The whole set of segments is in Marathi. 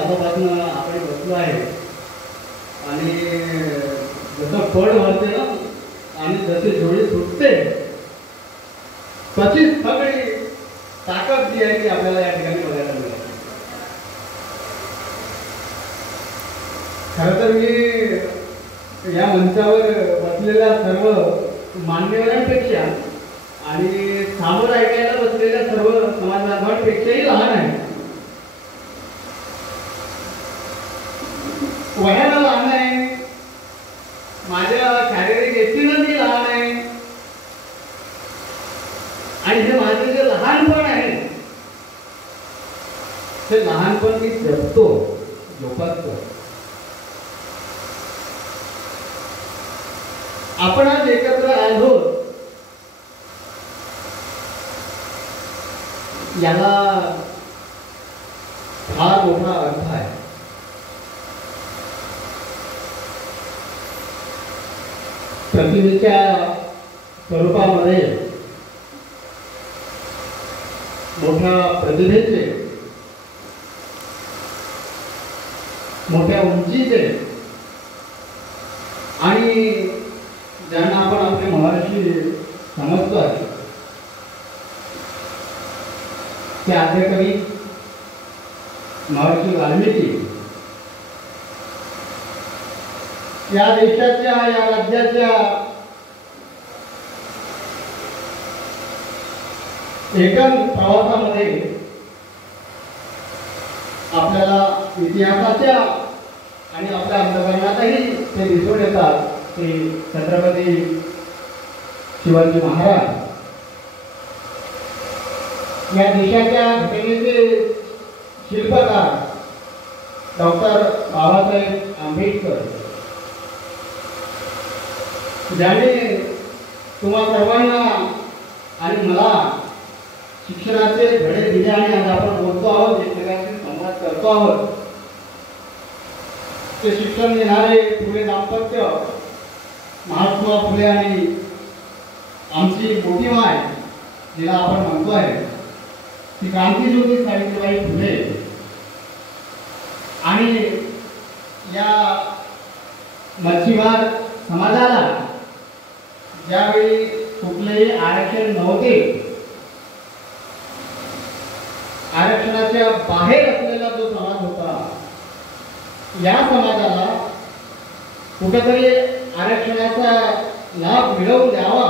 आतापासून आपण बसलो आहे आणि जसं फळ भरते ना आणि जसे जोडी सुटते तशीच सगळी ताकद जी आहे ती आपल्याला या ठिकाणी बघायला मिळते. खरं तर मी या मंचावर बसलेल्या सर्व मान्यवरांपेक्षा आणि सामोर ऐकायला बसलेल्या सर्व समाज बांधवांपेक्षाही लहान आहे. वयाला लहान आहे, माझ्या शारीरिक एस्टीनं मी लहान आहे आणि हे माझे जे लहानपण आहे ते लहानपण मी जपतो, जोपासतो. आपण आज एकत्र आलो याला फार मोठा अर्थ आहे. प्रतिमेच्या स्वरूपामध्ये मोठ्या प्रतिभेचे, मोठ्या उंचीचे आणि ज्यांना आपण आपले महर्षी समजतो आहे ते आद्यकवी महर्षी वाल्मिकी या देशाच्या, या राज्याच्या एकम प्रवासामध्ये आपल्याला इतिहासाच्या आणि आपल्या अंतकरणातही ते दिसून येतात. ते छत्रपती शिवाजी महाराज या देशाच्या घटनेचे शिल्पकार डॉक्टर बाबासाहेब आंबेडकर ज्याने तुम्हा सर्वांना आणि मला शिक्षणाचे धडे दिले आणि आज आपण बोलतो आहोत, एकमेकांशी संवाद करतो आहोत. ते शिक्षण देणारे फुले दाम्पत्य, महात्मा फुले आणि आमची मोठी माय जिला आपण म्हणतो आहे ती क्रांतिज्योती सावित्रीबाई फुले. आणि या मच्छीमार समाजाला ज्यावेळी कुठलेही आरक्षण नव्हते, आरक्षणाच्या बाहेर असलेला जो समाज होता या समाजाला कुठेतरी आरक्षणाचा लाभ मिळवून द्यावा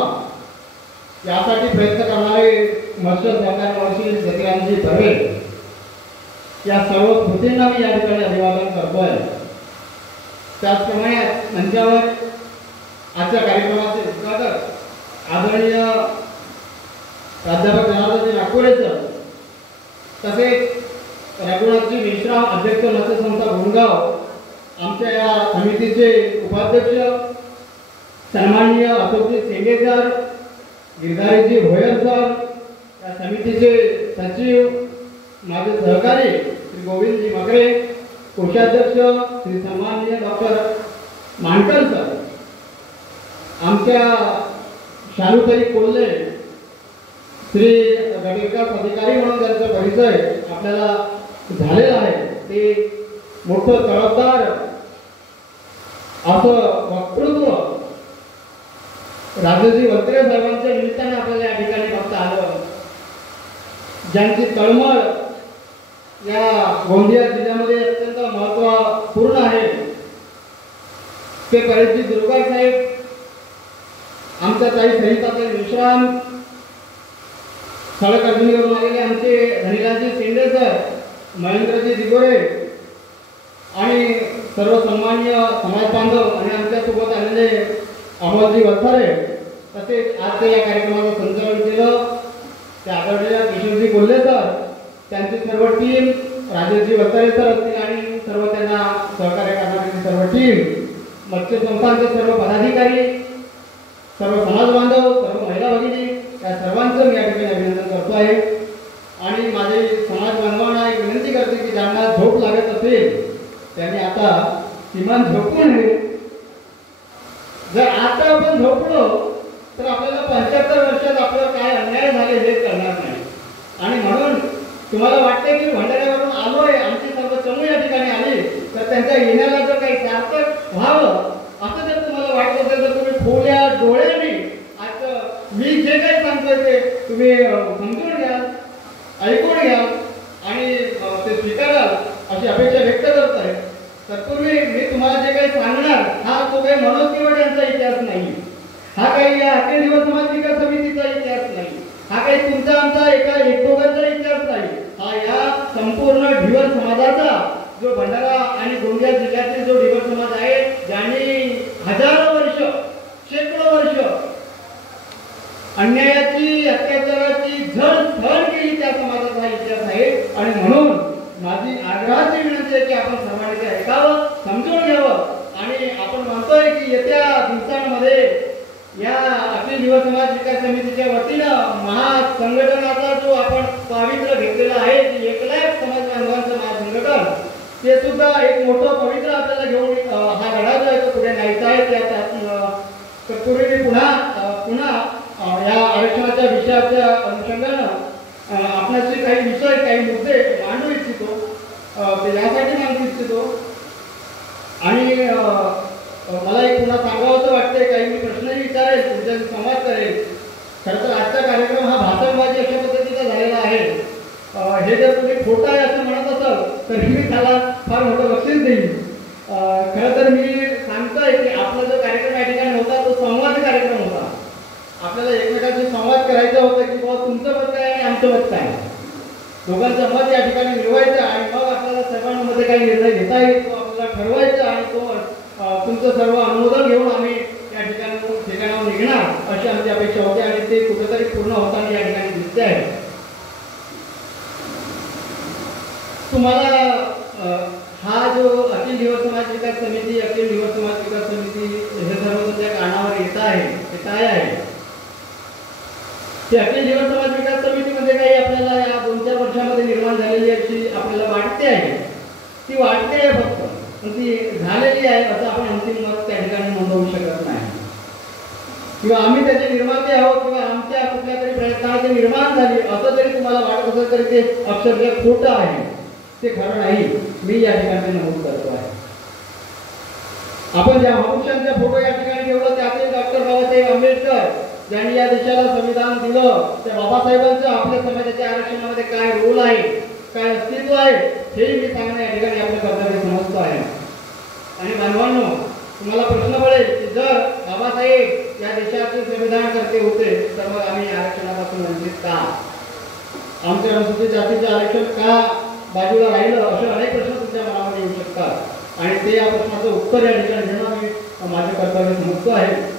यासाठी प्रयत्न करणारे महर्षी जतिरामजी दर्वे या सर्व कृतींना मी या ठिकाणी अभिवादन करतोय. त्याचप्रमाणे मंचावर आजच्या कार्यक्रमाचे उद्घाटक आदरणीय प्राध्यापक जनार्दनजी नागपुरे सर, तसेच रघुनाथजी मेश्राम अध्यक्ष मतसंस्था गुणगाव, आमच्या या समितीचे उपाध्यक्ष सन्माननीय अशोकजी सेंगे सर, गिरधारीजी भोयर सर, या समितीचे सचिव माझे सहकारी श्री गोविंदजी मकरे, कोषाध्यक्ष श्री सन्माननीय डॉक्टर मांडकर सर, आमच्या शालूताई कोल्हे श्री गटविकास अधिकारी म्हणून त्यांचा परिचय आपल्याला झालेला आहे. ते मोठं तळपदार असं वक्तृत्व राजेजी वत्रे साहेबांच्या निमित्ताने आपल्याला या ठिकाणी बघता आलं. ज्यांची तळमळ या गोंदिया जिल्ह्यामध्ये अत्यंत महत्त्वपूर्ण आहे ते परेशजी दुर्गा साहेब, आमच्या ताई सरिताताई विश्राम, सडक अर्जुनीवरून आलेले आमचे धनीराजजी शिंदे सर, महेंद्रजी दिगोरे आणि सर्व सन्मान्य समाज बांधव आणि आमच्यासोबत आलेले अमोलजी वत्थरे, तसेच आजच्या या कार्यक्रमाचं संचालन केलं ते आदरणीय किशोरजी कोल्हे सर, त्यांची सर्व टीम, राजेशजी वत्थरे सर असतील आणि सर्व त्यांना सहकार्य करणारी सर्व टीम, मत्स्य संस्थांचे सर्व पदाधिकारी, सर्व समाज बांधव, सर्व महिला भगिनी, या सर्वांचं मी या ठिकाणी अभिनंदन करतो आहे. आणि माझे समाज बांधवांना एक विनंती करते की ज्यांना झोप लागत असेल त्यांनी आता किमान झोपू नये. जर आता आपण झोपलो तर आपल्याला 75 वर्षात आपल्याला काय अन्याय झाले हे कळणार नाही. आणि म्हणून तुम्हाला वाटते की भंडाऱ्यावरून आलोय, आमचे सर्व समूह या ठिकाणी त्यांच्या येण्याला जर काही सार्थक व्हावं असं जर तुम्हाला वाटत असेल तर तुम्ही खोल्या डोळ्याने आज मी जे काही सांगतोय ते तुम्ही समजून घ्या, ऐकून घ्या आणि ते स्वीकाराल अशी अपेक्षा व्यक्त करत आहे. तत्पूर्वी मी तुम्हाला जे काही सांगणार हा तो काही मनोज केवळ यांचा इतिहास नाही, हा काही या अखिल दिवस समाज विकास समितीचा इतिहास नाही, हा काही तुमचा आमचा एका एक दोघांचा इतिहास नाही, हा या संपूर्ण ढिवर समाजाचा जो भंडारा आणि गोंदिया जिल्ह्यातील जो ढिवर समाज आहे ज्यांनी हजारो वर्ष शेकडो वर्ष अन्यायाची अत्याचाराची झळ सहन केली त्या समाजाचा इतिहास आहे. आणि म्हणून माझी आग्रहाची विनंती आहे की आपण सर्वांनी ते ऐकावं, समजून घ्यावं आणि आपण म्हणतोय की येत्या दिवसांमध्ये या अखिल दिवस समाज विकास समितीच्या वतीनं महासंघटनाचा जो आपण पावित्र्य घेतलेला आहे की 1 लाख समाज बांधवांचं महासंघटन ते सुद्धा एक मोठं पवित्र आपल्याला घेऊन हा लढा जो आहे तो पुढे न्यायचा आहे. त्या पूर्वी मी पुन्हा या आरक्षणाच्या विषयाच्या अनुषंगानं आपणाशी काही विषय काही मुद्दे मांडू इच्छितो, ते यासाठी मांडू इच्छितो. आणि मला एक पुन्हा सांगावंसं वाटते, काही मी प्रश्नही विचारेल, तुमच्याशी संवाद करेल. खरं तर आजचा कार्यक्रम हा भाषणबाजी अशा पद्धतीचा झालेला आहे. हे जर तुम्ही खोटं आहे असं म्हणत असाल तर मी त्याला फार मोठं बक्षीस देईन. खरं तर मी सांगतोय की आपला जो कार्यक्रम या ठिकाणी होता तो संवाद कार्यक्रम होता. आपल्याला एकमेकांशी संवाद करायचा होता की बाबा तुमचं मत काय आणि आमचं मत काय, दोघांचं मत या ठिकाणी मिळवायचं आणि मग आपल्याला सर्वांमध्ये काही निर्णय घेता येईल तो आपल्याला ठरवायचा आणि तो तुमचं सर्व अनुमोदन घेऊन आम्ही या ठिकाणावर निघणार अशी आमची अपेक्षा होती आणि ते कुठेतरी पूर्ण होताना या ठिकाणी दिसते आहे. तुम्हाला हा जो अखिल दिवस समाज विकास समिती, अखिल दिवस समाज विकास समिती हे सर्व त्या कारणावर येत आहे ते काय आहे ते अखिल दिवस समाज विकास समिती म्हणजे काही आपल्याला या 2-4 वर्षामध्ये निर्माण झालेली अशी आपल्याला वाटते आहे, ती वाटते आहे फक्त, पण ती झालेली आहे असं आपण अंतिम मत त्या ठिकाणी नोंदवू शकत नाही. किंवा आम्ही त्याचे निर्माते आहोत किंवा आमच्या कुठल्या तरी प्रयत्नाने ते निर्माण झाली असं जरी तुम्हाला वाटत असेल तरी ते अक्षरशः खोटं आहे, ते खरं नाही. मी या ठिकाणी नमूद करतो आहे. आपण ज्या महापुरुषांचा फोटो या ठिकाणी ठेवला त्याचे डॉक्टर बाबासाहेब आंबेडकर ज्यांनी या देशाला संविधान दिलं, त्या बाबासाहेबांचं आपल्या समाजाच्या आरक्षणामध्ये काय रोल आहे, काय अस्तित्व आहे हेही मी सांगणं या ठिकाणी आपलं कर्तव्य समजतो आहे. आणि बांधवांनो, तुम्हाला प्रश्न पडेल की जर बाबासाहेब या देशाचे संविधान करते होते तर मग आम्ही आरक्षणापासून वंचित का, आमच्या अनुसूचित जातीचे आरक्षण का बाजूला राहिलं, असे अनेक प्रश्न तुमच्या मनामध्ये येऊ शकतात आणि ते या प्रश्नाचं उत्तर या ठिकाणी देणं मी माझं कर्तव्य समजतो आहे.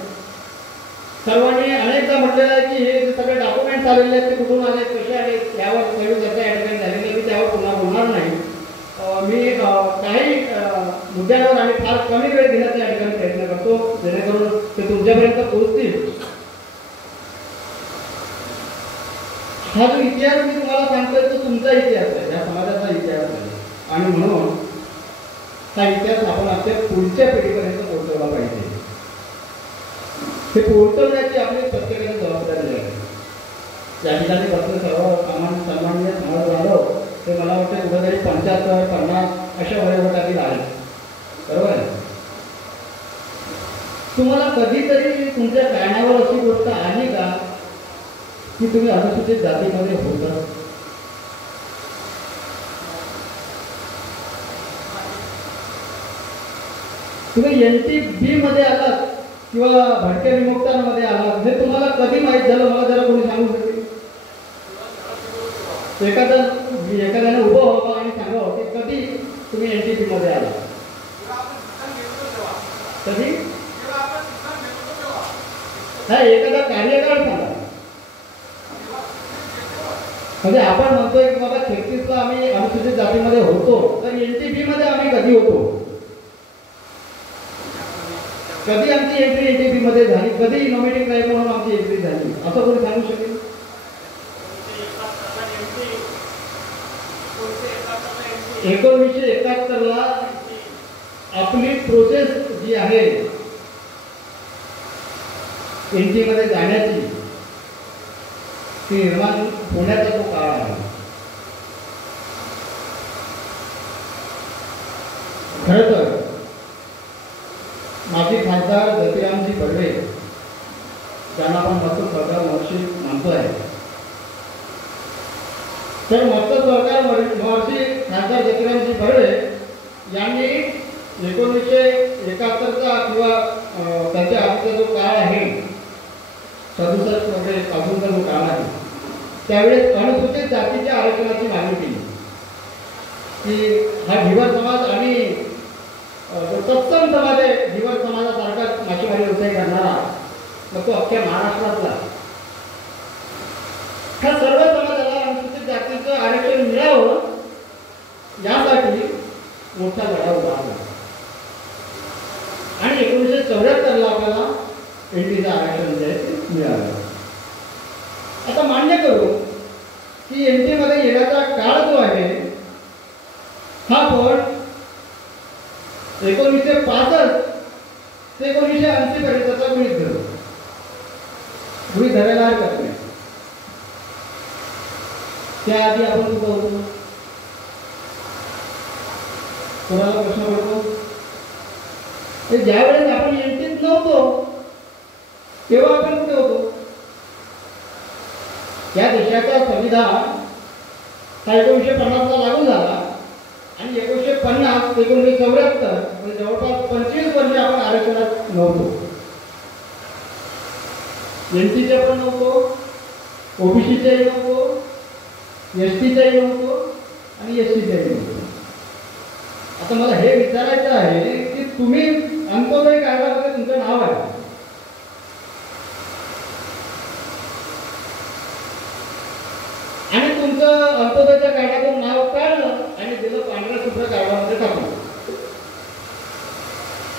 सर्वांनी अनेकदा म्हटलेलं आहे की हे जे सगळे डॉक्युमेंट्स आलेले आहेत ते कुठून आले, कसे आले, यावर सगळी चर्चा या ठिकाणी झालेली आहे. मी त्यावर पुन्हा बोलणार नाही. मी काही मुद्द्यांवर आणि फार कमी वेळ घेण्याचा या ठिकाणी प्रयत्न करतो जेणेकरून ते तुमच्यापर्यंत पोहोचतील. हा जो इतिहास मी तुम्हाला सांगतोय तो तुमचा इतिहास आहे, या समाजाचा इतिहास आहे आणि म्हणून हा इतिहास आपण आपल्या पुढच्या पिढीपर्यंत पोहोचवला पाहिजे. हे पोहोचवण्याची आपली प्रत्येकाची जबाबदारी आहे. या ठिकाणी बसले सर्व सन्माननीय समाज बांधव ते मला वाटतं कुठेतरी 75-50 अशा वयोगटातील आहेत, बरोबर आहे. तुम्हाला कधीतरी तुमच्या कानावर अशी गोष्ट आली का की तुम्ही अनुसूचित जातीमध्ये होता? तुम्ही NTB मध्ये आलात किंवा भटक्या विमुक्तांमध्ये आलात हे तुम्हाला कधी माहीत झालं? मला जरा कोणी सांगू शकेल? एखाद्याने उभं व्हावं आणि सांगावं की कधी तुम्ही NTB मध्ये आला, कधी? हा एखादा कार्यकाळ सांगा. म्हणजे आपण म्हणतोय की बाबा 36ला आम्ही अनुसूचित जातीमध्ये होतो, तर NTB मध्ये आम्ही कधी होतो? कधी आमची एंट्री NTB मध्ये झाली, कधी नॉमिनेटिंग ट्राईब म्हणून आमची एंट्री झाली, असं कोणी सांगू शकेल? 1971ला आपली प्रोसेस जी आहे NTB मध्ये जाण्याची ती निर्माण होण्याचा तो काळ आहे. खरं तर माजी खासदार ज्योतिरामजी बर्वे त्यांना आपण मस्त सरकार महर्षी मानतोय. तर मस्त सरकार महर्षी खासदार ज्योतिरामजी बर्वे यांनी 1971चा किंवा त्याच्या आधीचा जो काळ आहे 67 मध्ये अजूनचा जो काळ आहे त्यावेळेस अनुसूचित जातीच्या आरक्षणाची मागणी केली की हा ढिवर समाज आणि तत्सम समाज आहे. ढिवर समाजासारखा मासेमारी व्यवसाय करणारा मग तो अख्ख्या महाराष्ट्रातला ह्या सर्व समाजाला अनुसूचित जातीचं आरक्षण मिळावं यासाठी मोठा लढा उभा आहे. आणि 1974ला आपल्याला एनटीचं आरक्षण जे आहे ते मिळालं. आता मान्य करू की एनटी मध्ये येण्याचा काळ जो आहे हा पण 1965 ते 1980 पर्यंतचा गृहीत धरू. गृहीत धरायला हरकत नाही. त्याआधी आपण कुठं होतो? कोणाला प्रश्न पडतो? ज्या वेळेस आपण एनटीत नव्हतो तेव्हा आपण कुठे होतो? या देशाचा संविधान हा 1950ला लागू झाला आणि 1950 ते 1974 म्हणजे जवळपास 25 वर्ष आपण आरक्षणात नव्हतो. एनटीचे पण नव्हतो, ओबीसीचेही नव्हतो, एसटीचेही नव्हतो आणि एससीचेही नव्हतो. आता मला हे विचारायचं आहे की तुम्ही अंत्योदय कायद्यामध्ये तुमचं नाव आहे आणि तुमचं अंत्योदयच्या कायद्यातून नाव काढलं आणि दिलं पांढऱ्या शुभ्र कायद्यामध्ये टाकलं.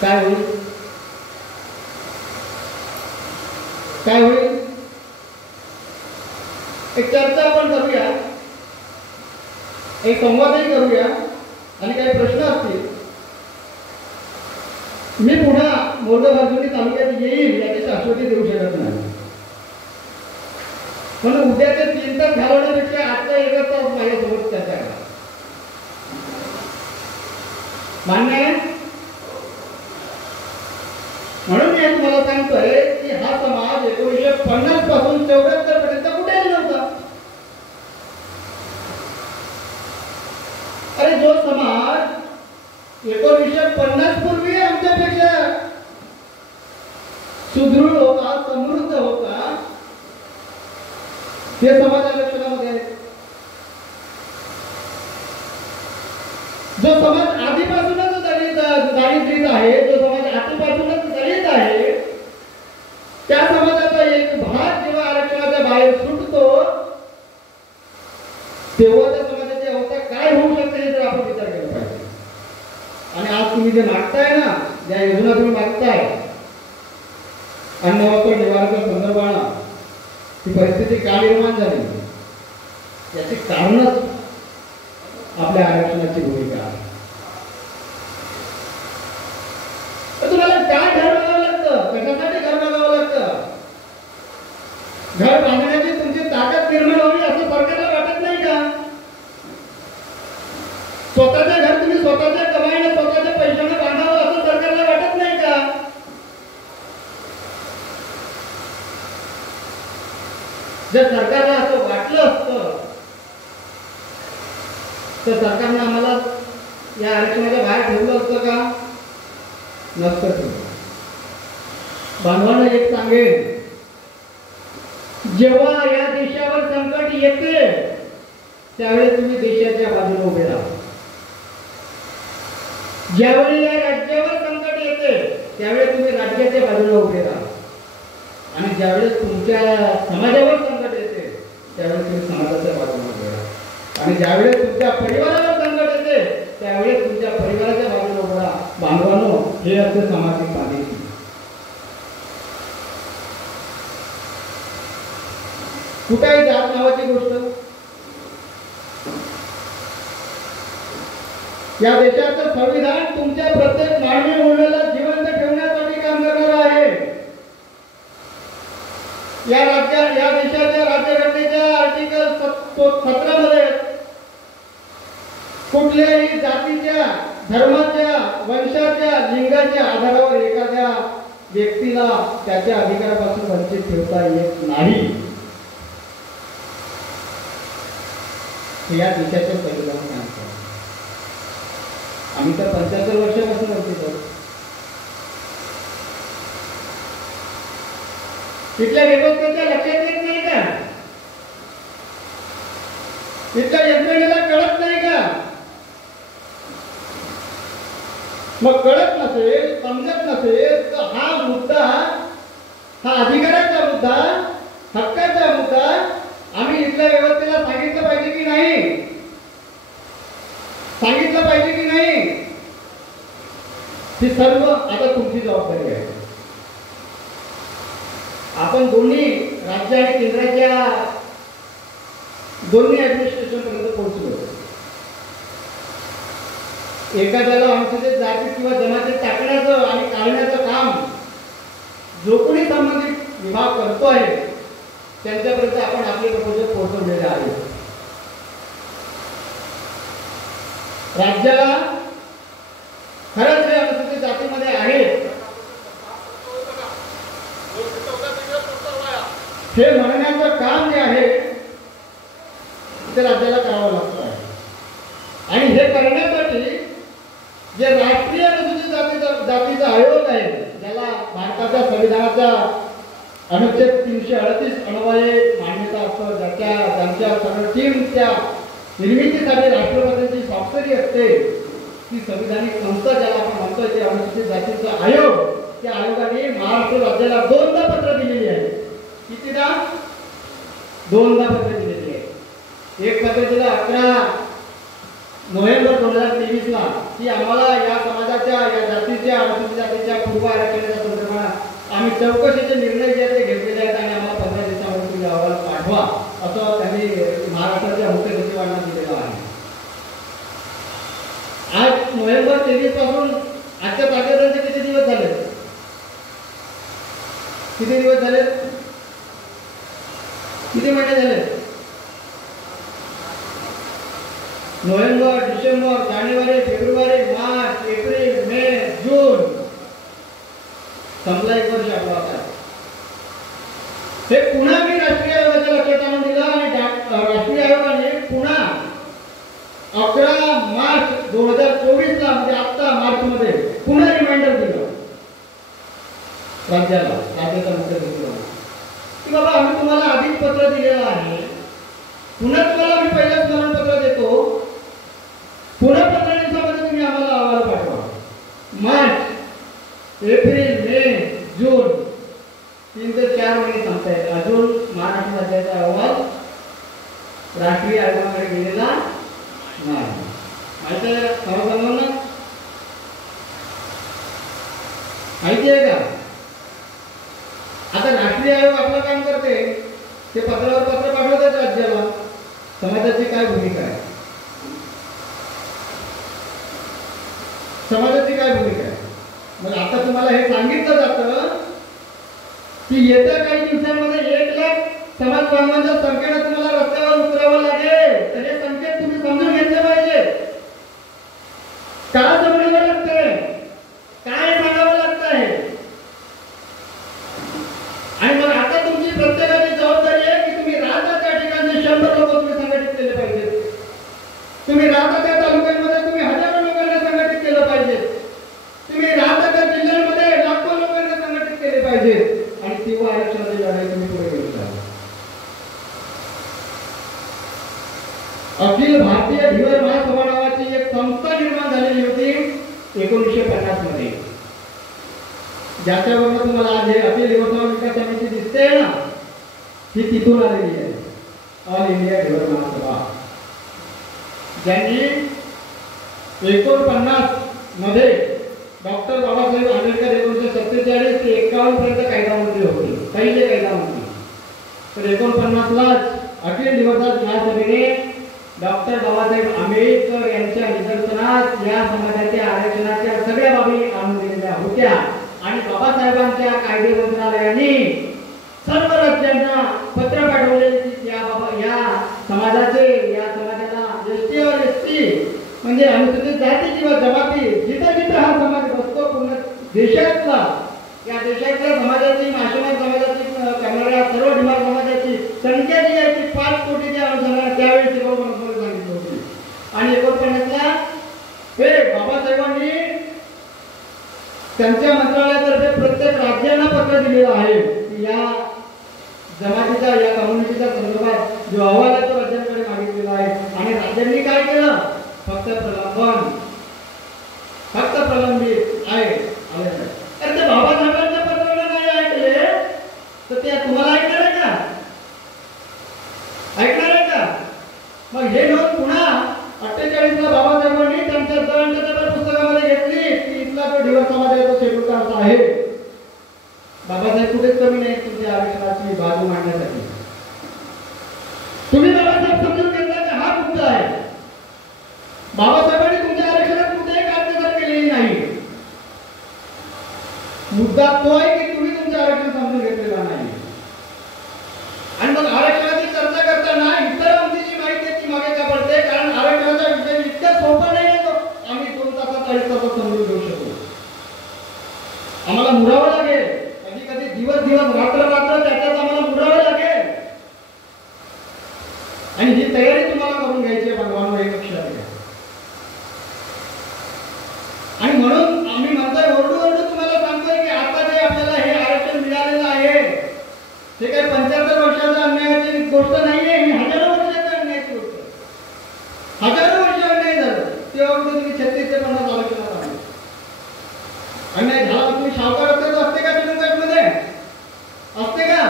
काय होईल? काय होईल? एक चर्चा आपण करूया, एक संवादही करूया आणि काही प्रश्न असतील. मी पुन्हा मोर्दभाजूनी तालुक्यात येईल याची शाश्वती देऊ शकत नाही, पण उद्याचे 3 तास घालवण्यापेक्षा आजचा 1 तास माझ्यासोबत चर्चा करा. मान्य आहे? म्हणून मी तुम्हाला सांगतोय की हा समाज 1950 पासून 74 पर्यंत कुठेही नव्हता. अरे जो समाज 1950 पूर्वी आमच्यापेक्षा सुदृढ होता, समृद्ध होता, ते समाज आरक्षणामध्ये आहे. जो समाज आधीपासूनच दारिद्र्यीत आहे, जो समाज आधीपासूनच दलित आहे, त्या समाजाचा एक भाग जेव्हा आरक्षणाच्या बाहेर सुटतो तेव्हा त्या समाजाची अवस्था काय होऊ शकते हे जर आपण विचार केला पाहिजे. आणि आज तुम्ही जे मागताय ना, ज्या योजना तुम्ही मागताय अन्न वस्त्र निवाराच्या संदर्भानं ही परिस्थिती का निर्माण झाली याची कारणच आपल्या आरक्षणाची भूमिका आहे. तुम्हाला काय घर बांधावं लागतं? कशासाठी घर बांधावं लागतं? घर बांधण्याची तुमची ताकद निर्माण व्हावी असं सरकारला वाटत नाही का? स्वतःचं घर तुम्ही स्वतःच्या कमाईने स्वतःच्या पैशाने बांधावं असं सरकारला वाटत नाही का? जर सरकारला असं वाटलं असतं तर सरकारने आम्हाला या आरक्षणाच्या बाहेर ठेवलं असतं का? नसतं ठेवलं. बांधवांना एक सांगेन, जेव्हा या देशावर संकट येते त्यावेळेस तुम्ही देशाच्या बाजूने उभे राहा. ज्यावेळी या राज्यावर संकट येते त्यावेळेस तुम्ही राज्याच्या बाजूला उभे राहा. आणि ज्यावेळेस तुमच्या समाजावर संकट येते त्यावेळेस तुम्ही समाजाच्या बाजूला उभे राहा. आणि ज्यावेळेस तुमच्या परिवारावर संकट येते त्यावेळेस तुमच्या परिवाराच्या बाजूला उभे राहा. बांधवांनो, हे असते सामाजिक बांधिलकी. कुठेही जात नावाची गोष्ट या देशाचं संविधान तुमच्या प्रत्येक मानवी मूल्याला जिवंत ठेवण्यासाठी काम करणार आहे. या देशाच्या राज्यघटनेच्या आर्टिकल 17 मध्ये कुठल्याही जातीच्या, धर्माच्या, वंशाच्या लिंगाच्या आधारावर एखाद्या व्यक्तीला त्याच्या अधिकारापासून वंचित ठेवता येत नाही. या देशाच्या संविधान सांगतो. आम्ही तर 75 वर्षापासून वंचित आहोत. तिथल्या व्यवस्थेच्या लक्षात येत नाही का? तिथल्या यंत्रणेला कळत नाही का? मग कळत नसेल, समजत नसेल तर हा मुद्दा, हा अधिकाराचा मुद्दा, हक्काचा मुद्दा आम्ही इथल्या व्यवस्थेला सांगितलं पाहिजे की नाही? सांगितलं पाहिजे की नाही? ही सर्व आता तुमची जबाबदारी आहे. आपण दोन्ही राज्य आणि केंद्राच्या दोन्ही ऍडमिनिस्ट्रेशन पर्यंत पोहोचलो. एखाद्याला अनुसूचित जाती किंवा जमातीत टाकण्याचं आणि काढण्याचं काम जो कोणी संबंधित विभाग करतो आहे त्यांच्यापर्यंत आपण आपले प्रपोजल पोहोचवलेले आहे. राज्याला खरंच हे अनुसूचित जातीमध्ये आहेत हे म्हणण्याचं काम जे आहे ते राज्याला करावं लागतं आहे. आणि हे करण्यासाठी जे राष्ट्रीय अनुसूचित जातीचा आयोग आहे, ज्याला भारताच्या संविधानाचा अनुच्छेद 338 अन्वये मान्यता असतं, ज्यांच्या सर्व टीमच्या निर्मितीसाठी राष्ट्रपतींची स्वाक्षरी असते, ती संविधानिक संस्था ज्याला आपण म्हणतो ते अनुसूचित जातीचा आयोग, त्या आयोगाने महाराष्ट्र राज्याला 2दा पत्र दिलेली आहे. कितीदा? 2दा पत्र दिलेली आहे. एक पत्र दिलं 11 नोव्हेंबर 2023 ला की आम्हाला या समाजाच्या, या जातीच्या, अनुसूचित जातीच्या पूर्व आरक्षणाच्या संदर्भात आम्ही चौकशीचे निर्णय जे ते घेतलेले आहेत आणि आम्हाला 15 दिवसामध्ये तुम्ही अहवाल पाठवा, असं त्यांनी महाराष्ट्राच्या मुख्य सचिवांना दिलेलं आहे. आज नोव्हेंबर 23 पासून आजच्या तारखेपर्यंत किती दिवस झाले? किती दिवस झाले? किती महिने झाले? नोव्हेंबर, डिसेंबर, जानेवारी, फेब्रुवारी, मार्च, एप्रिल, मे, जून, संपला 1 वर्ष आपला आता. हे पुन्हा मी राष्ट्रीय आयोगाच्या लक्षात आणून दिलं आणि राष्ट्रीय आयोगाने पुन्हा 11 मार्च 2024 ला म्हणजे आता मार्च मध्ये पुन्हा रिमाइंडर दिलं राज्याला, राज्याच्या मुख्य सचिवांना की बाबा आम्ही तुम्हाला आधीच पत्र दिलेलं आहे, पुन्हा तुम्हाला आम्ही पहिलं स्मरणपत्र देतो, पुन्हा 15 दिवसामध्ये तुम्ही आम्हाला अहवाल पाठवा. मार्च, एप्रिल, मे, जून 3 ते 4 महिने संपतायत. अजून महाराष्ट्र राज्याचा अहवाल राष्ट्रीय आयोगाकडे गेलेला नाही. माहिती आहे सर्वसामान्यांना? माहिती आहे का? आता राष्ट्रीय आयोग आपलं काम करते, ते पत्रावर पत्र पाठवतात राज्याला. समाजाची काय भूमिका आहे? समाजाची काय भूमिका आहे? मग आता तुम्हाला हे सांगितलं जातं की येत्या काही दिवसांमध्ये 1 लाख समाज बांधवांच्या संख्येनं तुम्हाला रस्त्यावर उतरावं लागेल. तर हे संकेत तुम्ही समजून घेतले पाहिजे. काय समजावं लागतंय? काय सांगावं लागतंय? आणि मग आता तुमची प्रत्येकाची जबाबदारी आहे की तुम्ही राहता त्या ठिकाणी 100 लोक तुम्ही संघटित केले पाहिजेत. तुम्ही राहता त्या तालुक्यांमध्ये तुम्ही हजारो लोकांना संघटित केलं पाहिजे. तुम्ही राहता त्या जिल्ह्यांमध्ये लाखो लोकांना संघटित केले पाहिजे. आणि तेव्हा आरक्षणाची लढाई तुम्ही पुढे घेऊन जा. अखिल भारतीय धीवर महासभा नावाची एक संस्था निर्माण झालेली होती 1950 मध्ये, ज्याच्यावरून तुम्हाला आज हे अखिल युवक विकास समिती दिसते ना, ही तिथून आलेली आहे. ऑल इंडिया धीवर महासभा, ज्यांनी 49 मध्ये डॉक्टर बाबासाहेब आंबेडकर 1947 ते 51 पर्यंत कायदा मंत्री होते, पहिले कायदा मंत्री. तर 49 लाच अखिल युवक महासभेने डॉक्टर बाबासाहेब आंबेडकर यांच्या निदर्शनास या समाजाच्या आरक्षणाच्या सगळ्या बाबी आणून दिलेल्या होत्या. आणि बाबासाहेबांच्या कायदे मंत्रालयाने सर्व राज्यांना पत्र पाठवले की या समाजाचे, या समाजाला एसटी और एसटी म्हणजे अनुसूचित जाती किंवा जमाती जिथं जिथं हा देशातला, या देशातल्या समाजाची, माशिमार समाजाची, करणाऱ्या सर्व डिमार समाजाची संख्या जी आहे ती 5 कोटीच्या अनुषंगाने त्यावेळी शिवबंधूंनी सांगितलं होती. आणि 49ला हे बाबासाहेबांनी त्यांच्या मंत्रालयातर्फे प्रत्येक राज्यांना पत्र दिलेलं आहे की या जमातीच्या, या कम्युनिटीच्या संदर्भात जो अहवाल आहे तो राज्यांकडे मागितलेला आहे. आणि राज्यांनी काय केलं? फक्त प्रलंबित आहे. तर ते बाबासाहेबांच्या पत्राला नाही ऐकले तर ते तुम्हाला ऐकणार आहे का? ऐकणार आहे का? मग हे नोंद पुन्हा 48ला बाबासाहेबांनी त्यांच्या दंडच्या पुस्तकामध्ये घेतली की इथला जो ढिवर समाज आहे तो शेड्यूल कास्ट आहे. बाबासाहेब कुठेच कमी नाही तुमच्या आरक्षणाची बाजू मांडण्यासाठी. तुम्ही बाबासाहेब समजून घेतला की हा मुद्दा आहे. बाबासाहेबांनी तुमच्या आरक्षणात कुठेही काढण्यासारखी केलेली नाही. मुद्दा तो आहे की तुम्ही तुमचे आरक्षण समजून घेतलेला नाही. आणि मग आरक्षणाची चर्चा करताना इतर आमची जी माहिती आहे ती मागे का पडते? कारण आरक्षणाचा विषय इतका सोपा नाही आहे तो आम्ही 2 तासात 4 तासात समजून घेऊ शकतो. आम्हाला मुरावं लागेल, कधी कधी दिवस रात्र त्याच्यात आम्हाला मुरावं लागेल. आणि ही तयारी तुम्हाला करून घ्यायची आहे भगवान, एक लक्षात घ्या. आणि म्हणून आम्ही म्हणतोय, ओरडू तुम्हाला सांगतोय की आता जे आपल्याला हे आरक्षण मिळालेलं आहे ते काही 75 वर्षाचा अन्यायाची गोष्ट नाहीये. ही हजारो वर्षाचा अन्यायाची गोष्ट. हजारो वर्ष अन्याय झालं तेव्हा कुठे तुम्ही 36 ते 50 आरक्षणात आले. अन्याय झाला तुम्ही सावकार असते का मध्ये असते का?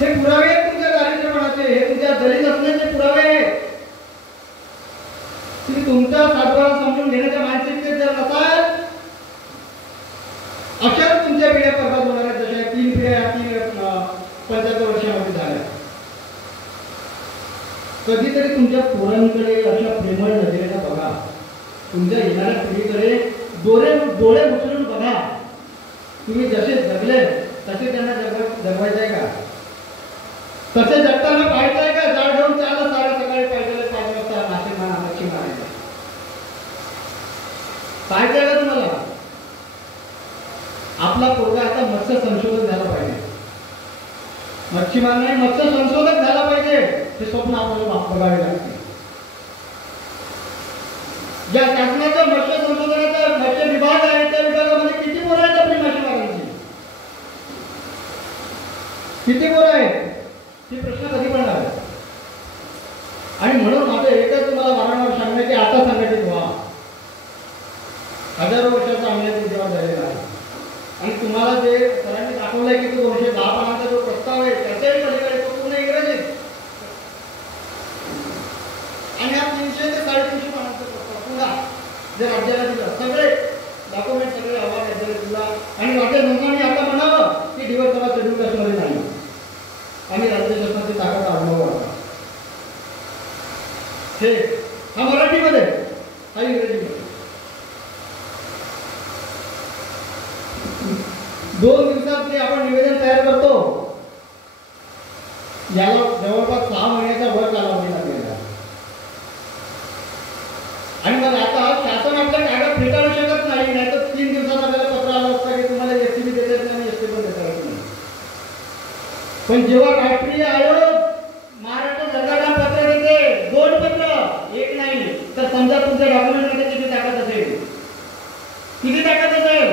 हे पुरावे आहेत तुमच्या दारिद्र्यपणाचे, हे तुमच्या दलित असण्याचे पुरावे आहेत. तुम्ही तुमचा सातबारा समजून घेण्याच्या मानसिकतेत जर नसाल अशाच तुमच्या पिढ्या बरबाद होणार आहेत जशा 3 पिढ्या 75 वर्षामध्ये झाल्या. कधीतरी तुमच्या पोरांकडे अशा प्रेमळ नजरेने बघा. तुमच्या येणाऱ्या पिढीकडे डोळे उचलून बघा. तुम्ही जसे जगले तसे त्यांना जगवायचंय का? तसे जगताना पाहायचंय का? जाळ घेऊन चालत साऱ्या सकाळी पाहिजे 5 वाजता मच्छी मारायला पाहायचंय का तुम्हाला? आपला पोरगा आता मत्स्य संशोधक झाला पाहिजे. मच्छीमार नाही, मत्स्य संशोधक झाला पाहिजे. हे स्वप्न आपल्याला बघावे लागते. ज्या शासनाचा मत्स्य संशोधनाचा मत्स्य विभाग आहे त्या विभागामध्ये किती पोरं आहेत आपली मासेमारांची? किती पोरं आहेत? ही प्रश्न कधी पडणार? आणि म्हणून माझं एकच तुम्हाला वारंवार सांगण्याची आता संघटित व्हा. हजारो वर्षाचा अन्याय तुमच्यावर झालेला आहे. आणि तुम्हाला जे सरांनी दाखवलंय की तो 210 पानांचा जो प्रस्ताव आहे त्याच्याही पलीकडे तो पूर्ण इंग्रजीत आणि हा 300 ते 350 पानांचा प्रस्ताव पुन्हा जे राज्याला दिला सगळे डॉक्युमेंट सगळे अहवाल राज्याला दिला. आणि राज्य संघाने आता म्हणावं की ढिवर समाज शेड्यूल कास्टमध्ये नाही आणि राज्य शासनाची ताकद अनुभव हे हा मराठीमध्ये हा इंग्रजीमध्ये 2 दिवसात जे आपण निवेदन तयार करतो याला जवळपास 6 महिन्याचा वर कालावधी लागलेला आहे. आणि मग आता शासन आपल्या कागद फेटाळू शकत नाही. नाहीतर 3 दिवसात आपल्याला पत्र आलं असतं की तुम्हाला एसटी देता येत नाही, एसटी पण देता येत नाही. पण जेव्हा राष्ट्रीय आयोग महाराष्ट्र सरकारला पत्र देते 2 पत्र, एक नाही, तर समजा तुमच्या डॉक्युमेंट मध्ये किती ताकद असेल? किती ताकद असेल?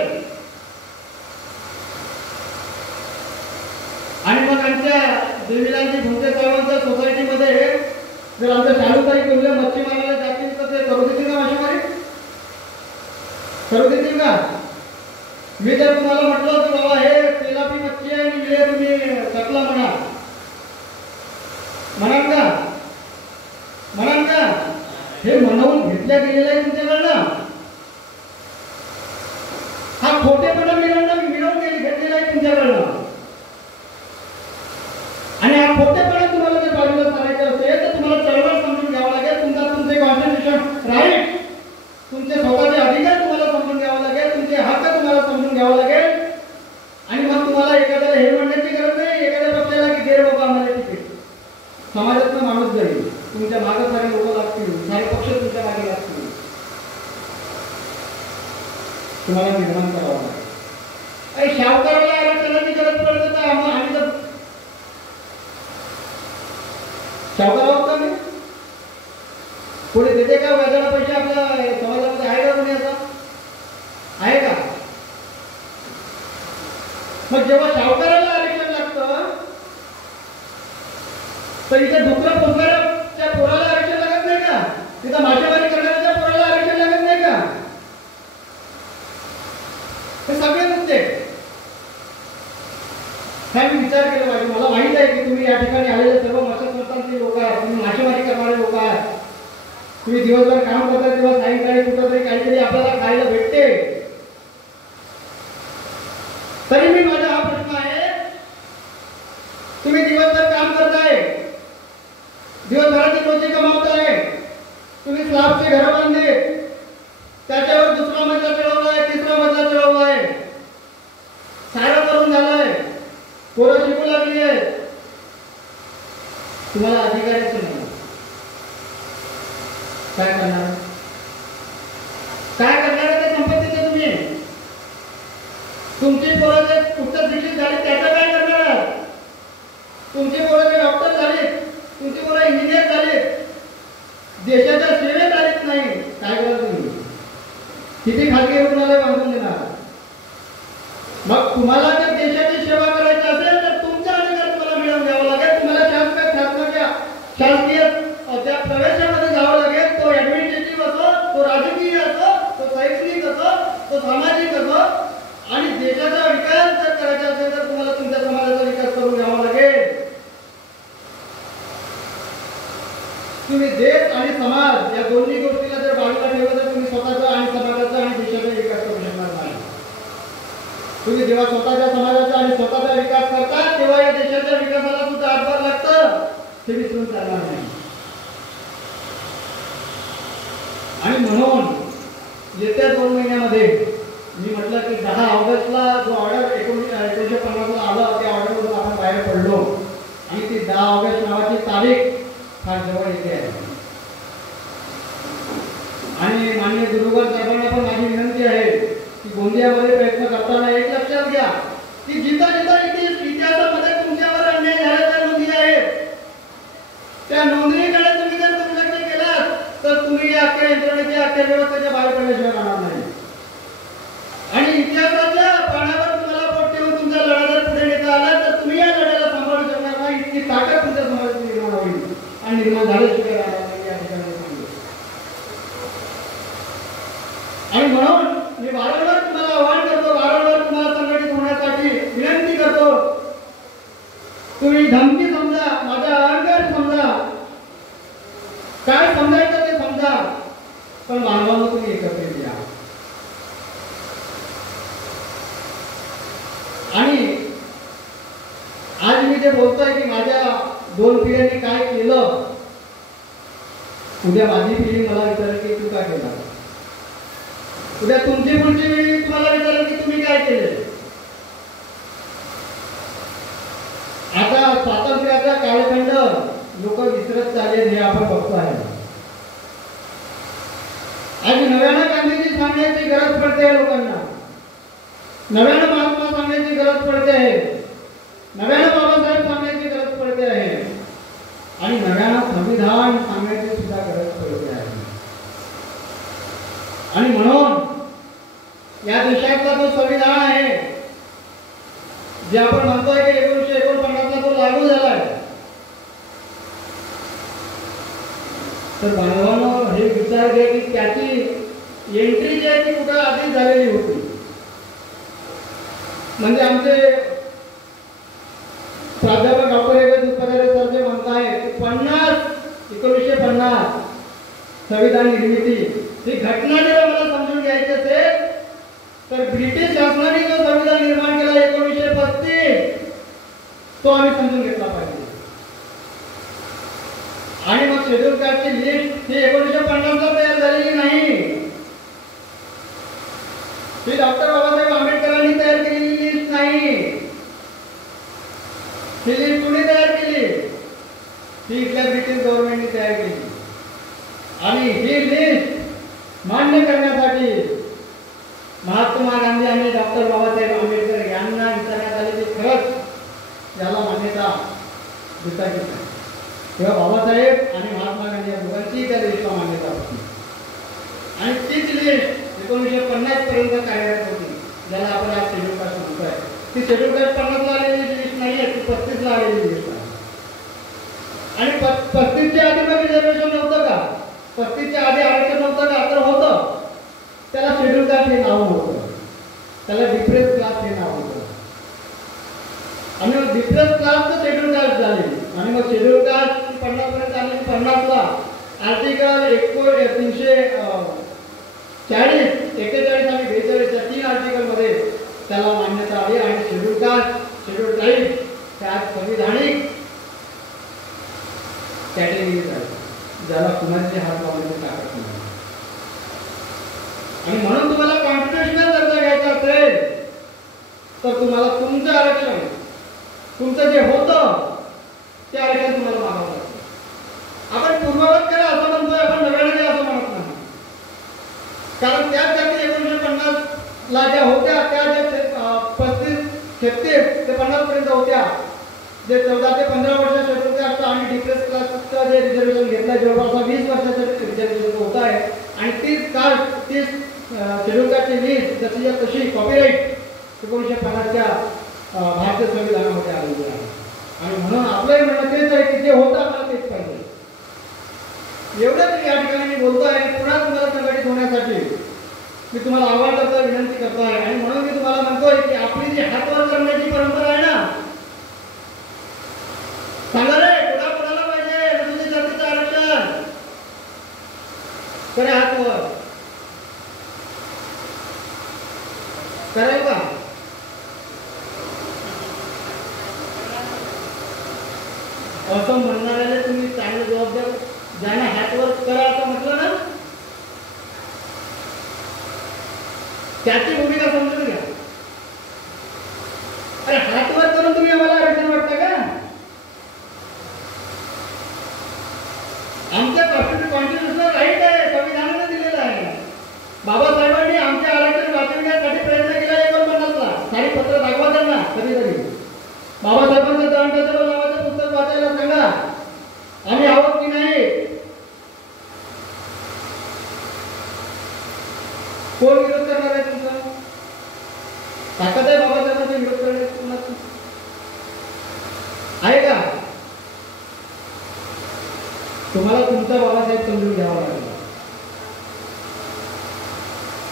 आणि मग आमच्या देवीलालजी भोसले साहेबांच्या सोसायटीमध्ये जर आमच्या शालूताई कोल्हे मच्छी मारायला जातील तर ते करू देतील का? मासेमारी करू देतील का? मी जर तुम्हाला म्हटलं की बाबा हे तेलापी मच्छी आहे आणि हे तुम्ही सकला म्हणाल का? हे म्हणून घेतल्या गेलेलं आहे तुमच्याकडनं. हा खोटेपणा मिळवून घेतलेला आहे तुमच्याकडनं. आणि हा खोटेपणा तुम्हाला जर बाजूला करायचं असेल तर तुम्हाला चळवळ समजून घ्यावं लागेल. तुमचे कॉन्स्टिट्यूशन राईट, तुमचे स्वतःचे अधिकार तुम्हाला समजून घ्यावं लागेल, तुमचे हक्क तुम्हाला समजून घ्यावं लागेल. आणि मग तुम्हाला एखाद्याला हे म्हणण्याची गरज नाही एखाद्या पक्षाला की गेर बाबा आम्हाला तिकीट. समाजातनं माणूस जाईल, तुमच्या मागे सारे लोक लागतील, सारे पक्ष तुमच्या मागे लागतील. तुम्हाला निर्माण करावा लागेल. आणि शावकाराला आरक्षणाची गरज पडत तर आम्ही तर शावकार आहोत का? मी कोणी देते का व्याजाला पैसे? आपल्या समाजामध्ये आहे का कोणी आता? आहे का? मग जेव्हा शावकाराला आरक्षण लागतं तर इथे डुकरं पोसणाऱ्याच्या पोराला आरक्षण लागत नाही का? तिथं मासेमारी करणाऱ्याच्या पोराला आरक्षण लागत नाही का? हे सगळे मुद्दे हा मी विचार केला पाहिजे. मला माहित आहे की तुम्ही या ठिकाणी आलेले सर्व मत्स्यसंस्थांचे लोक आहेत, तुम्ही मासेमारी करणारे लोक आहेत, तुम्ही दिवसभर काम करता तेव्हा सायंकाळी कुठंतरी काहीतरी आपल्याला खायला भेटते. तरी मी माझा हा प्रश्न आहे, तुम्ही दिवसभर काम करताय, दिवसभराची रोजी कमावताय, तुम्ही स्लॅबचे घर बांधले, त्याच्यावर दुसरा मजला चढवलाय, तिसरा मजला चढवलाय, सारं करून झालंय, पोरं शिकू लागली आहे, तुम्हाला अधिकारच नाही. काय करणार? काय करणार आहे त्या संपत्तीचं तुम्ही? तुमची पोरं जे उच्च शिक्षित झाली त्याचं काय करणार? तुमची पोरं जे डॉक्टर झाली, तुमची पोरं इंजिनियर झाली, देशाच्या सेवेत आलीच नाही, काय कराल तुम्ही? किती खाजगी रुग्णालय बांधून देणार? मग तुम्हाला जर देशाची सेवा करायची असेल तर तुमचा अधिकार तुम्हाला मिळवून द्यावा लागेल. तुम्हाला शासकीय त्या प्रवेशामध्ये जावं लागेल. तो ऍडमिनिस्ट्रेटिव्ह असो, तो राजकीय असो, तो शैक्षणिक असो, तो सामाजिक असो. आणि देशाचा विकास जर करायचा असेल तर तुम्हाला तुमच्या समाजाचा विकास करून घ्यावा लागेल. तुम्ही देश आणि समाज या दोन्ही गोष्टीला जर बाजूला ठेवलं तर तुम्ही स्वतःचा आणि समाजाचा आणि देशाचा विकास करू शकणार नाही. तुम्ही जेव्हा स्वतःच्या समाजाचा आणि स्वतःचा विकास करता तेव्हा या देशाच्या विकासाला सुद्धा हातभार लागतं, हे विसरून चालणार नाही. आणि म्हणून येत्या 2 महिन्यामध्ये मी म्हटलं की 10 ऑगस्टला जो ऑर्डर 1950 ला आला त्या ऑर्डरमधून आपण बाहेर पडलो आणि ती 10 ऑगस्ट नावाची तारीख फार जवळ येते आहे. आणि माननीय गुरुवर साहेबांना पण माझी विनंती आहे की गोंदियामध्ये प्रयत्न करताना एक लक्षात घ्या की जिथं इतिहासामध्ये तुमच्यावर अन्याय झाल्याच्या नोंदी आहेत, त्या नोंदणीकडे तुम्ही जर दुर्लक्ष केलात तर तुम्ही या अख्ख्या यंत्रणेच्या अख्ख्या व्यवस्थेच्या बाहेर पडल्याशिवाय राहणार नाही. आणि इतिहासाच्या पानावर तुम्हाला पोट ठेवून तुमचा लढा जर पुढे नेता आला तर तुम्ही या लढ्याला सांभाळू शकणार नाही. इतकी ताकद तुमच्या समाजाची निर्माण होईल आणि निर्माण झाल्याशिवाय राहणार नाही या ठिकाणी सांगतो. आणि म्हणून मी वारंवार तुम्हाला आवाहन करतो, वारंवार तुम्हाला संघटित होण्यासाठी विनंती करतो. तुम्ही धमकी समजा, माझा अहंकार समजा, काय समजायचं ते समजा, पण मानवानं तुम्ही एकत्रित या. आणि आज मी जे बोलतोय की माझ्या 2 पिढ्यांनी काय केलं, उद्या माझी पिढी मला विचारेल की तू काय केलं, उद्या तुमची पुढची पिढी तुम्हाला विचारेल की तुम्ही काय केले. आता स्वातंत्र्याचा कालखंड लोक विसरत चालले हे आपण बघतो आहे. आज नव्यानं गांधीजी सांगण्याची गरज पडते आहे लोकांना, नव्यानं महात्मा सांगण्याची गरज पडते आहे, नव्यानं बाबासाहेब सांगण्याची गरज पडते आहे आणि नव्यानं संविधान सांगण्याची सुद्धा गरज पडते आहे. आणि म्हणून या देशातला जो संविधान आहे जे आपण म्हणतोय की 1949 ला तो लागू झालाय, तर बांधवांनो हे विचार घ्या की त्याची एंट्री जी आहे ती कुठं आधीच झालेली होती. म्हणजे आमचे प्राध्यापक डॉक्टर एवढे दुष्पदारे सर जे म्हणतायत 1950 संविधान निर्मिती ही घटना जर मला समजून घ्यायची असेल तर ब्रिटिश शासनाने जो संविधान निर्माण केला 1935 तो आम्ही समजून घेतला पाहिजे. आणि मग शेड्यूल कास्टची लिस्ट ही 1950 ला तयार झालेली नाही, ही डॉक्टर बाबासाहेब आंबेडकरांनी तयार केलेली लिस्ट नाही. ही लिस्ट कुणी तयार केली? ही इथल्या ब्रिटिश गव्हर्नमेंटने तयार केली. आणि ही लिस्ट मान्य करण्यासाठी महात्मा गांधी आणि डॉक्टर बाबासाहेब आंबेडकर यांना विचारण्यात आले की खरंच याला मान्यता देता येईल तेव्हा बाबासाहेब आणि महात्मा गांधी या दोघांची त्या देशाला मान्यता होती आणि तीच लिस्ट 1950 पर्यंत कार्यरत होती ज्याला आपण आज शेड्यूल कास्ट म्हणतोय. ती शेड्यूल कास्ट 50 ला आलेली लिस्ट नाही आहे, ती 35 ला आलेली लिस्ट आहे. आणि 35 च्या आधी मग रिझर्वेशन नव्हतं का? 35 च्या आधी आरक्षण नव्हतं का? तर होतं. त्याला शेड्यूल कास्ट हे नाव होतं, त्याला डिप्रेस क्लास हे नाव होतं. आणि मग डिप्रेस क्लासचं शेड्यूल कास्ट झाले आणि मग शेड्यूल कास्ट 50 पर्यंत आली. 50 ला आर्टिकल 41 आणि 42 या 3 आर्टिकल मध्ये त्याला मान्यता आली आणि शेड्यूल कास्ट शेड्यूल ट्राईब त्यात संविधानिक कॅटेगरीज आहे ज्याला कुणाचे हात लावण्याची ताकद नाही. आणि म्हणून तुम्हाला कॉन्स्टिट्यूशनल दर्जा घ्यायचा असेल तर तुम्हाला तुमचं आरक्षण तुमचं जे होतं ते आरक्षण तुम्हाला मागावं लागतं. आपण पूर्ववत करा असं म्हणतोय, आपण नव्याने द्या असं म्हणत नाही. कारण त्याच जाती 1950 ला ज्या होत्या त्या ज्या 35, 36 ते 50 पर्यंत होत्या, जे 14 ते 15 वर्ष शेड्यूल कास्ट आणि डिप्रेस क्लासचं जे रिझर्वेशन घेतलं जवळपास 20 वर्षाचं रिझर्वेशन होत आहे. आणि तीच कास्ट तीच शेड्यूल कास्टची लिस्ट जशी तशी कॉपीराईट 1950च्या भारतीय संविधानामध्ये आलेली आहे. आणि म्हणून आपलंही म्हणणं तेच आहे की जे होतं आपल्याला तेच पाहिजे. एवढंच या ठिकाणी मी बोलतो आहे. पुन्हा तुम्हाला संघटित होण्यासाठी मी तुम्हाला आवाहन करतो, विनंती करतो आहे. आणि म्हणून मी तुम्हाला म्हणतोय की आपली जी हातवर करण्याची परंपरा आहे ना, सांगा रे कोणाला पाहिजे अनुसूचित जातीचं आरक्षण, करे हातवर करेल का? असं म्हणणाऱ्याला तुम्ही चांगलं जबाबदार ज्यांना हातवर करा असं म्हटलं ना त्याची भूमिका समजून घ्या. अरे हातवर करून तुम्ही आम्हाला आरक्षण वाटतं का? आमच्या कॉन्स्टिट्यूशनल राईट आहे, संविधानाने दिलेलं आहे. बाबासाहेबांनी आमचे आरक्षण वाचवण्यासाठी प्रयत्न केला 49 ला. सारी पत्र दाखवा त्यांना कधीतरी. बाबासाहेबांचं द अनटचेबल नावाचं पुस्तक वाचायला सांगा, आम्ही आहोत की नाही. कोण विरोध करणार आहे तुमचा? ताकद आहे बाबासाहेबांचा विरोध करण्याची कोणाची आहे का? तुम्हाला तुमचा बाबासाहेब समजून घ्यावा लागेल.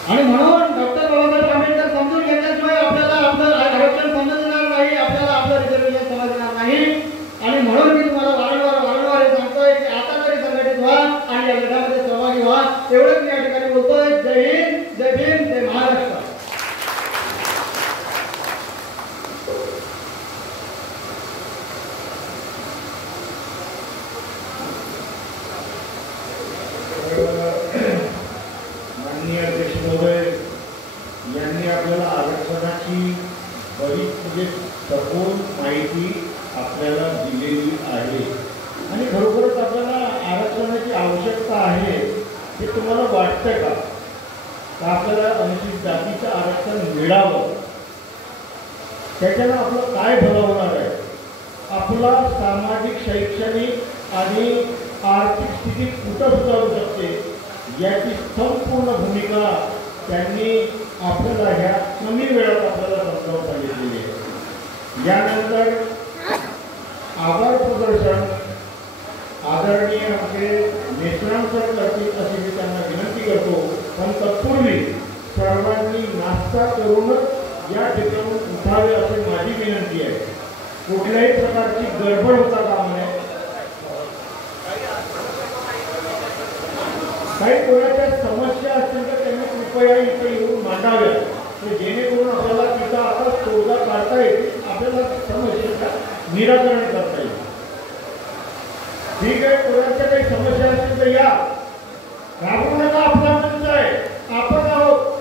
आणि म्हणून डॉक्टर बाबासाहेब आंबेडकर समजून घेतल्याशिवाय आपल्याला आपलं आरक्षण समजणार नाही, आपल्याला आपलं रिझर्वेशन समजणार नाही. आणि म्हणून मी तुम्हाला वारंवार हे सांगतोय की आता तरी संघटित व्हा आणि या लढ्यामध्ये सहभागी व्हा. एवढंच मी या ठिकाणी बोलतोय. जय हिंद, जय भीम, जय महाराष्ट्र. माननीय अध्यक्ष महोदय यांनी आपल्याला आरक्षणाची बरीच म्हणजे सखोल माहिती आपल्याला दिलेली आहे. आणि खरोखरच आपल्याला आरक्षणाची आवश्यकता आहे हे तुम्हाला वाटतं का? आपल्याला अनुसूचित जातीचं आरक्षण मिळावं त्याच्यानं आपलं काय भलं होणार आहे? आपला सामाजिक, शैक्षणिक आणि आर्थिक स्थिती कुठं सुधारू शकते याची संपूर्ण भूमिका त्यांनी आपल्याला ह्या कमी वेळात आपल्याला समजावून सांगितलेली आहे. यानंतर आभार प्रदर्शन आदरणीय आमचे मेश्राम सर करतील अशी मी त्यांना विनंती करतो. पण तत्पूर्वी सर्वांनी नाश्ता करूनच या ठिकाणी उठावे अशी माझी विनंती आहे. कुठल्याही प्रकारची गडबड होता कामा नये. काही कोणाच्या समस्या असतील तर त्यांनी कृपया इथे येऊन मांडाव्या, जेणेकरून आपल्याला तिथं आता तोडगा काढता येईल, आपल्याला समस्येचा निराकरण करता येईल. ठीक आहे, कोणाच्या काही समस्या असतील तर या, घाबरू नका. आपला मंच आहे, आपण आहोत.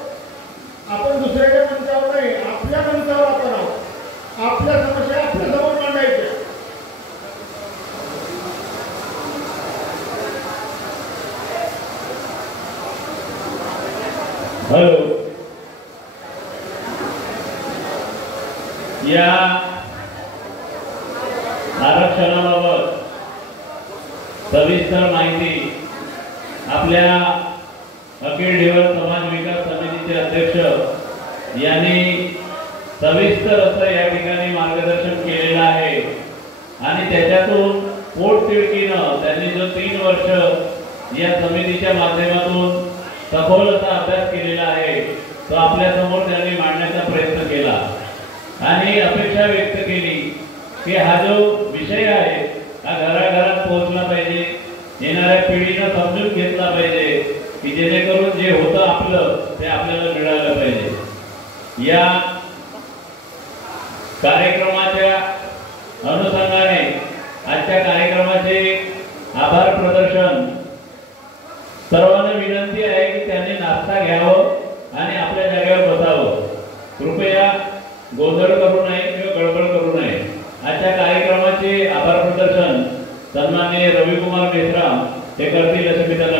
आपण दुसऱ्याच्या मंचावर नाही, आपल्या मंचावर आपण आहोत. आपल्या समस्या आपल्या समोर मांडायच्या. हॅलो. या आरक्षणाबाबत सविस्तर माहिती आपल्या अखिल ढेवर समाज विकास समितीचे अध्यक्ष यांनी सविस्तर असं या ठिकाणी मार्गदर्शन केलेलं आहे आणि त्याच्यातून पोटतिडकीनं त्यांनी जो 3 वर्ष या समितीच्या माध्यमातून सखोल असा अभ्यास केलेला आहे तो आपल्या समोर त्यांनी मांडण्याचा प्रयत्न केला आणि अपेक्षा व्यक्त केली की हा जो विषय आहे हा घराघरात पोहोचला पाहिजे, येणाऱ्या पिढीनं समजून घेतला पाहिजे की जेणेकरून जे होतं आपलं ते आपल्याला मिळालं पाहिजे। या कार्यक्रमाच्या अनुषंगाने आजच्या कार्यक्रमाचे आभार प्रदर्शन सर्वांना विनंती आहे की त्यांनी नाश्ता घ्यावं आणि आपल्या जागेवर बसावं। कृपया गोंधळ करू नये किंवा गडबड करू नये। आजच्या कार्यक्रमाचे आभार प्रदर्शन सन्माननीय रविकुमार मेश्राम हे करतील अशी मी त्यांना